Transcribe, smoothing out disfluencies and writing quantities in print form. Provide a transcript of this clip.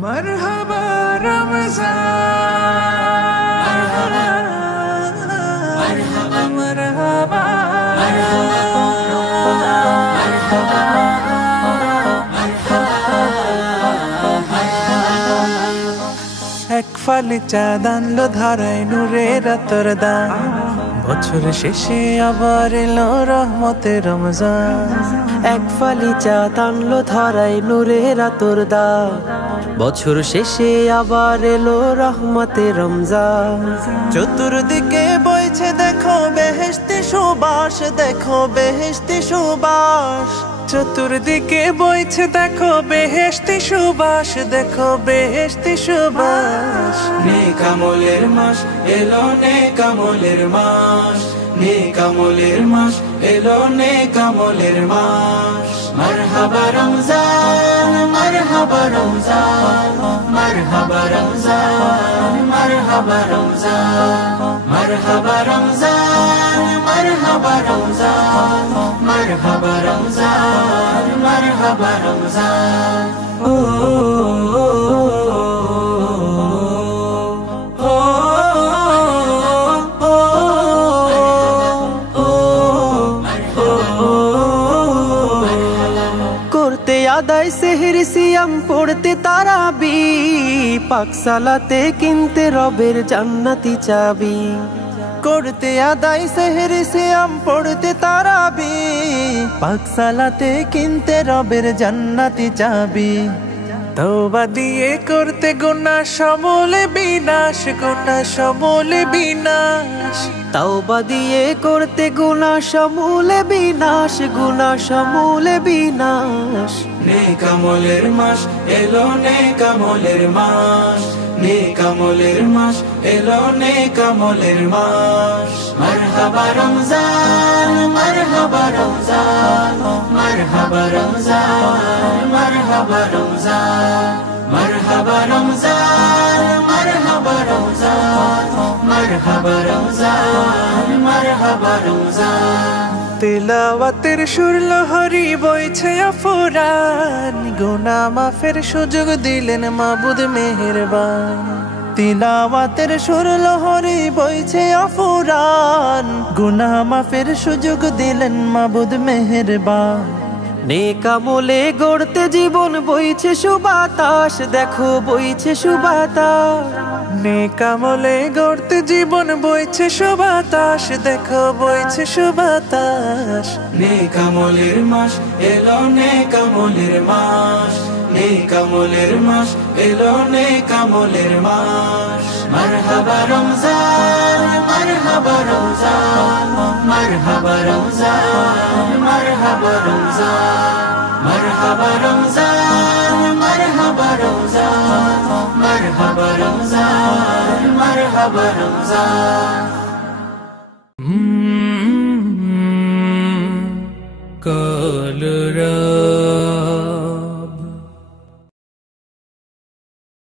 मरहबा रमज़ान मरहबा এক ফালি চাঁদ আনলো ধারায় নূরের রাতের দান বছর শেষে আবার এলো রহমতের রমজান এক ফালি চাঁদ আনলো ধারায় নূরে রাতর দান বছর শেষে আবার এলো রহমতে রমজান চতুর্দিকে বইছে দেখো বেহেশতি সুবাস দেখো বেহেশতি সুবাস চতুর্দিকে বইছে দেখো বেহেশতি সুবাস দেখো বেহেশতি সুবাস নেক আমলের মাস এলো নেক আমলের মাস নেক আমলের মাস এলো নেক আমলের মাস মারহাবা রমজান মারহাবা রমজান মারহাবা রমজান মারহাবা রমজান মারহাবা রমজান মারহাবা রমজান মারহাবা রমজান মারহাবা রমজান ও করতে আদায় সেহরি সিয়াম পড়তে তারাবি পাকশালাতে কিনতে রবের জান্নাতি চাবি করতে আদায় সেহরি সিয়াম পড়তে তারাবি পাকশালাতে কিনতে রবের জান্নাতি চাবি তওবা দিয়ে করতে গুনাহ সমূলে বিনাশ গুনাহ সমূলে বিনাশ তওবা দিয়ে করতে গুনাহ সমূলে বিনাশ গুনাহ সমূলে বিনাশ নেক আমলের মাস এলো নেক আমলের মাস নেক আমলের মাস এলো নেক আমলের মাস মারহাবা রমজান মারহাবা রমজান মারহাবা রমজান মারহাবা রমজান মারহাবা রমজান মারহাবা রমজান মারহাবা রমজান মারহাবা রমজান তিলাওয়াতের সুর লহরী বইছে আফুরান গুনাহ মাফের সুযোগ দিলেন মাবুদ মেহেরবান তিলাওয়াতের সুর লহরী বইছে আফুরান গুনাহ মাফের সুযোগ দিলেন মাবুদ মেহেরবান নেক আমলে গড়তে জীবন বইছে সুবাতাস দেখো বইছে সুবাতাস নেক আমলে গড়তে জীবন বইছে সুবাতাস দেখো বইছে সুবাতাস নেক আমলের মাস এলো নেক আমলের মাস নেক আমলের মাস এলো নেক আমলের মাস মারহাবা রমজান মারহাবা রমজান মারহাবা রমজান মারহাবা রমজান মারহাবা রমজান মারহাবা রমজান মারহাবা রমজান মারহাবা রমজান কলরা